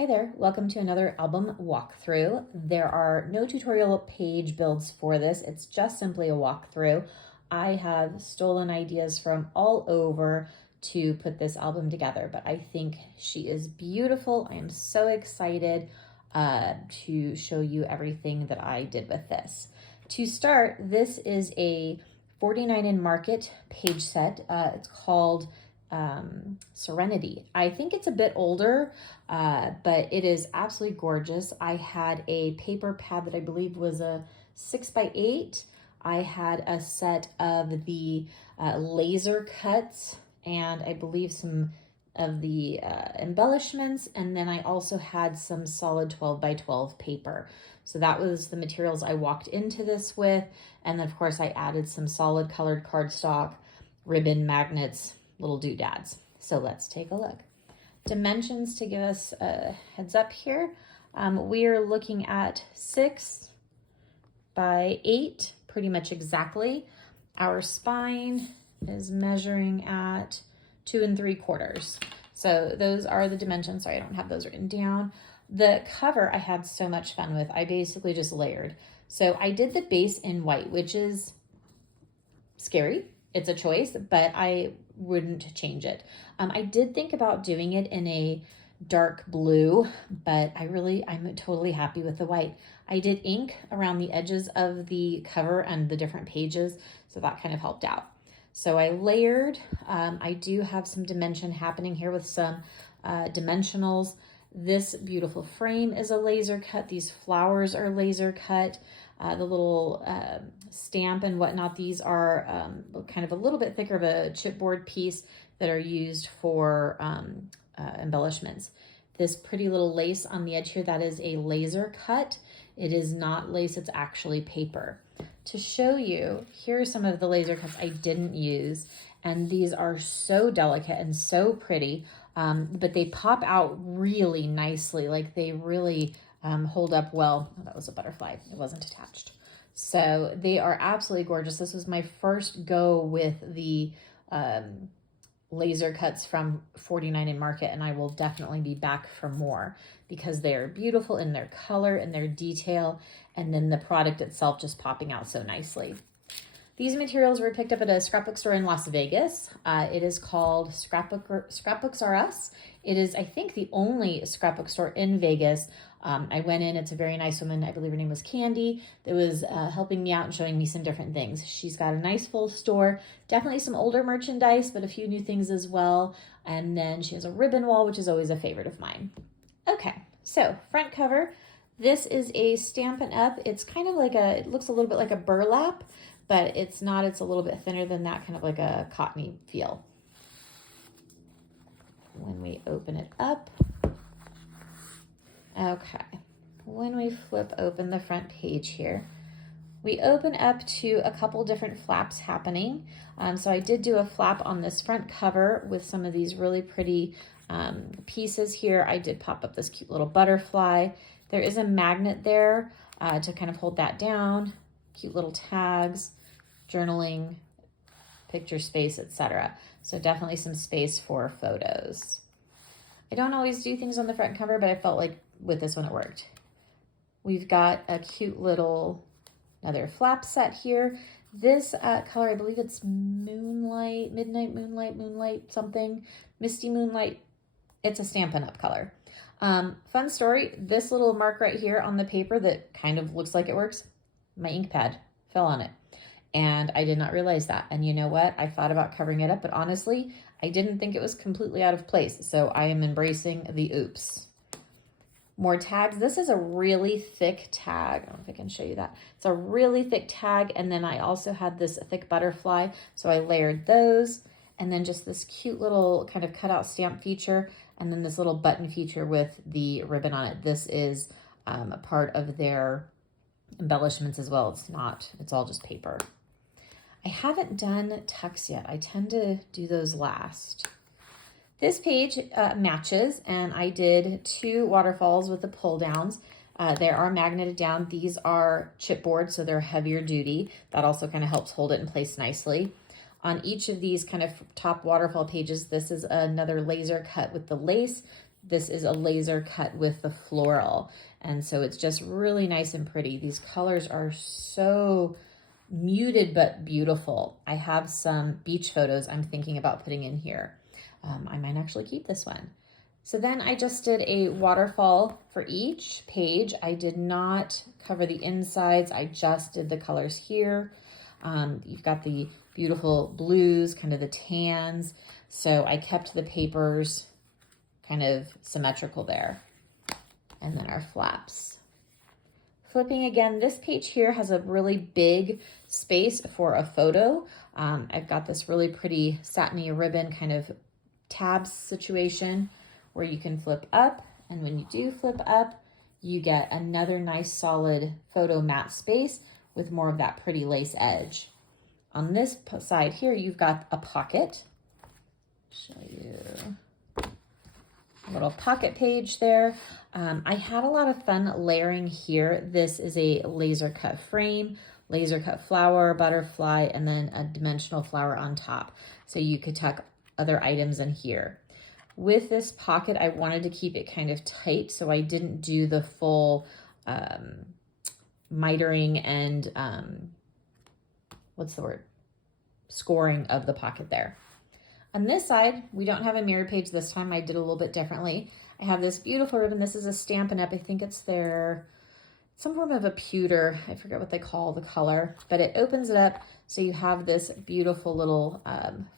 Hi there, welcome to another album walkthrough. There are no tutorial page builds for this, it's just simply a walkthrough. I have stolen ideas from all over to put this album together, but I think she is beautiful. I am so excited to show you everything that I did with this. To start, this is a 49 in Market page set. It's called Serenity. I think it's a bit older, but it is absolutely gorgeous. I had a paper pad that I believe was a 6x8. I had a set of the laser cuts and I believe some of the embellishments, and then I also had some solid 12x12 paper. So that was the materials I walked into this with, and then of course I added some solid colored cardstock, ribbon, magnets, little doodads. So let's take a look. Dimensions to give us a heads up here. We are looking at 6x8, pretty much exactly. Our spine is measuring at 2 3/4. So those are the dimensions. Sorry, I don't have those written down. The cover I had so much fun with. I basically just layered. So I did the base in white, which is scary. It's a choice, but I wouldn't change it. I did think about doing it in a dark blue, but I'm totally happy with the white. I did ink around the edges of the cover and the different pages, so that kind of helped out. So I layered. I do have some dimension happening here with some dimensionals. This beautiful frame is a laser cut. These flowers are laser cut. The little stamp and whatnot, these are kind of a little bit thicker of a chipboard piece that are used for embellishments. This pretty little lace on the edge here, that is a laser cut. It is not lace, it's actually paper. To show you, here are some of the laser cuts I didn't use, and these are so delicate and so pretty, but they pop out really nicely, like they really hold up well. Oh, that was a butterfly, it wasn't attached. So they are absolutely gorgeous. This was my first go with the laser cuts from 49 in Market, and I will definitely be back for more because they are beautiful in their color and their detail, and then the product itself just popping out so nicely. These materials were picked up at a scrapbook store in Las Vegas. It is called Scrapbooks R Us. It is, I think, the only scrapbook store in Vegas. I went in, it's a very nice woman, I believe her name was Candy, that was helping me out and showing me some different things. She's got a nice full store, definitely some older merchandise, but a few new things as well. And then she has a ribbon wall, which is always a favorite of mine. Okay, so front cover. This is a Stampin' Up. It's kind of like it looks a little bit like a burlap, but it's not, it's a little bit thinner than that, kind of like a cottony feel. When we open it up, okay, when we flip open the front page here, we open up to a couple different flaps happening. So I did do a flap on this front cover with some of these really pretty pieces here. I did pop up this cute little butterfly. There is a magnet there to kind of hold that down, cute little tags, journaling, picture space, etc. So definitely some space for photos. I don't always do things on the front cover, but I felt like with this one it worked. We've got a cute little, another flap set here. This color, I believe it's Moonlight, Midnight Moonlight something, Misty Moonlight. It's a Stampin' Up color. Fun story, this little mark right here on the paper that kind of looks like it works, my ink pad fell on it. And I did not realize that. And you know what? I thought about covering it up, but honestly, I didn't think it was completely out of place. So I am embracing the oops. More tags. This is a really thick tag. I don't know if I can show you that. It's a really thick tag. And then I also had this thick butterfly. So I layered those. And then just this cute little kind of cutout stamp feature. And then this little button feature with the ribbon on it. This is a part of their embellishments as well. It's all just paper. I haven't done tucks yet. I tend to do those last. This page matches, and I did 2 waterfalls with the pull downs. They are magneted down. These are chipboard, so they're heavier duty. That also kind of helps hold it in place nicely. On each of these kind of top waterfall pages, this is another laser cut with the lace. this is a laser cut with the floral. And so it's just really nice and pretty. These colors are so muted but beautiful. I have some beach photos I'm thinking about putting in here. I might actually keep this one. So then I just did a waterfall for each page. I did not cover the insides. I just did the colors here. You've got the beautiful blues, kind of the tans. So I kept the papers kind of symmetrical there. And then our flaps. Flipping again, this page here has a really big space for a photo. I've got this really pretty satiny ribbon kind of tabs situation where you can flip up. And when you do flip up, you get another nice solid photo matte space with more of that pretty lace edge. On this side here, you've got a pocket. Show you a little pocket page there. I had a lot of fun layering here. This is a laser cut frame, laser cut flower, butterfly, and then a dimensional flower on top. So you could tuck other items in here. With this pocket, I wanted to keep it kind of tight, so I didn't do the full mitering and what's the word? Scoring of the pocket there. On this side, we don't have a mirror page this time. I did a little bit differently. I have this beautiful ribbon. This is a Stampin' Up. I think it's some form of a pewter. I forget what they call the color, but it opens it up. So you have this beautiful little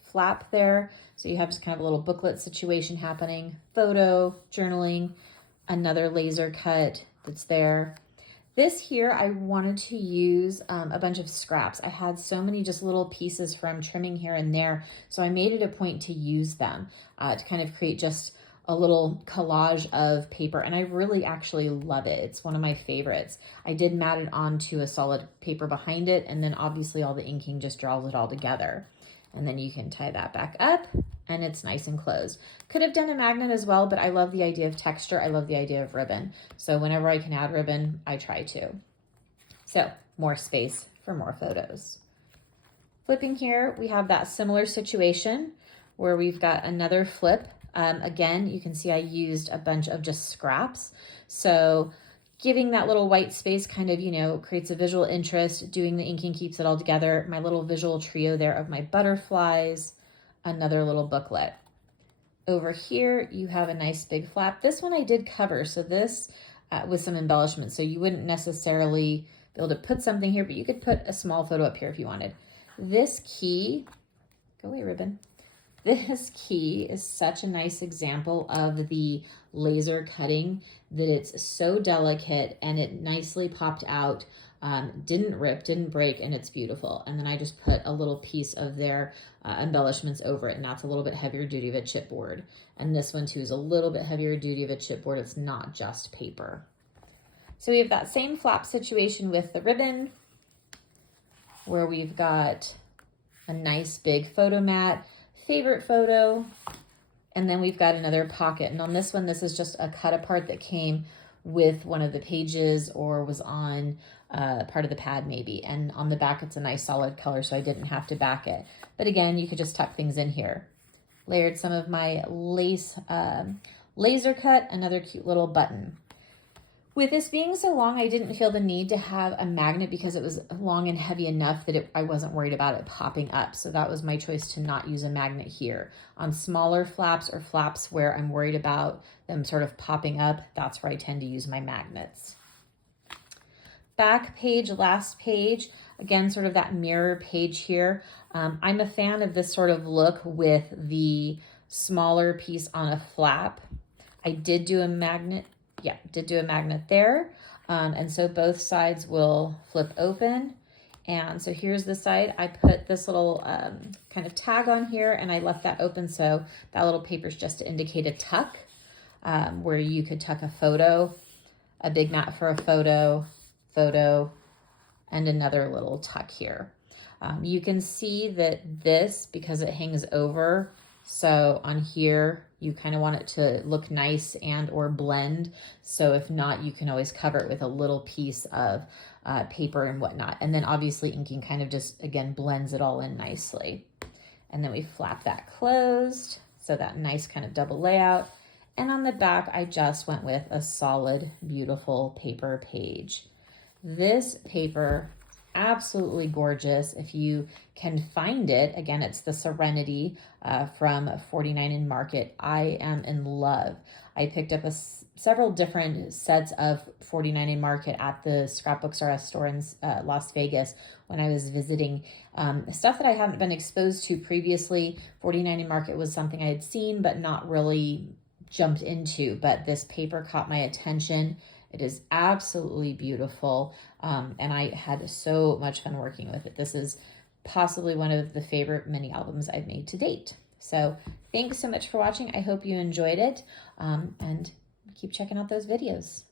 flap there. So you have just kind of a little booklet situation happening. Photo, journaling, another laser cut that's there. This here, I wanted to use a bunch of scraps. I had so many just little pieces from trimming here and there. So I made it a point to use them to kind of create just a little collage of paper. And I really actually love it. It's one of my favorites. I did mat it onto a solid paper behind it. And then obviously all the inking just draws it all together. And then you can tie that back up and it's nice and closed. Could have done a magnet as well, but I love the idea of texture. I love the idea of ribbon. So whenever I can add ribbon, I try to. So more space for more photos. Flipping here, we have that similar situation where we've got another flip. Again, you can see I used a bunch of just scraps. So giving that little white space kind of, you know, creates a visual interest. Doing the inking keeps it all together. My little visual trio there of my butterflies, another little booklet. Over here, you have a nice big flap. This one I did cover, so this with some embellishments. So you wouldn't necessarily be able to put something here, but you could put a small photo up here if you wanted. This key, go away, ribbon. This key is such a nice example of the laser cutting that it's so delicate and it nicely popped out, didn't rip, didn't break, and it's beautiful. And then I just put a little piece of their embellishments over it. And that's a little bit heavier duty of a chipboard. And this one too is a little bit heavier duty of a chipboard. It's not just paper. So we have that same flap situation with the ribbon where we've got a nice big photo mat, favorite photo, and then we've got another pocket. And on this one, this is just a cut apart that came with one of the pages or was on part of the pad maybe. And on the back, it's a nice solid color, so I didn't have to back it. But again, you could just tuck things in here. Layered some of my lace laser cut, another cute little button. With this being so long, I didn't feel the need to have a magnet because it was long and heavy enough that I wasn't worried about it popping up. So that was my choice to not use a magnet here. On smaller flaps or flaps where I'm worried about them sort of popping up, that's where I tend to use my magnets. Back page, last page, again, sort of that mirror page here. I'm a fan of this sort of look with the smaller piece on a flap. I did do a magnet. Yeah, did do a magnet there. And so both sides will flip open. And so here's the side. I put this little kind of tag on here and I left that open. So that little paper is just to indicate a tuck where you could tuck a photo, a big mat for a photo, and another little tuck here. You can see that this, because it hangs over, so on here, you kind of want it to look nice and or blend. So if not, you can always cover it with a little piece of paper and whatnot. And then obviously inking kind of just, again, blends it all in nicely. And then we flap that closed. So that nice kind of double layout. And on the back, I just went with a solid, beautiful paper page. This paper, absolutely gorgeous. If you can find it, again, it's the Serenity from 49 in Market. I am in love. I picked up several different sets of 49 in Market at the Scrapbooks R Us store in Las Vegas when I was visiting. Stuff that I hadn't been exposed to previously. 49 in Market was something I had seen but not really jumped into, but this paper caught my attention. It is absolutely beautiful, and I had so much fun working with it. This is possibly one of the favorite mini albums I've made to date. So thanks so much for watching. I hope you enjoyed it, and keep checking out those videos.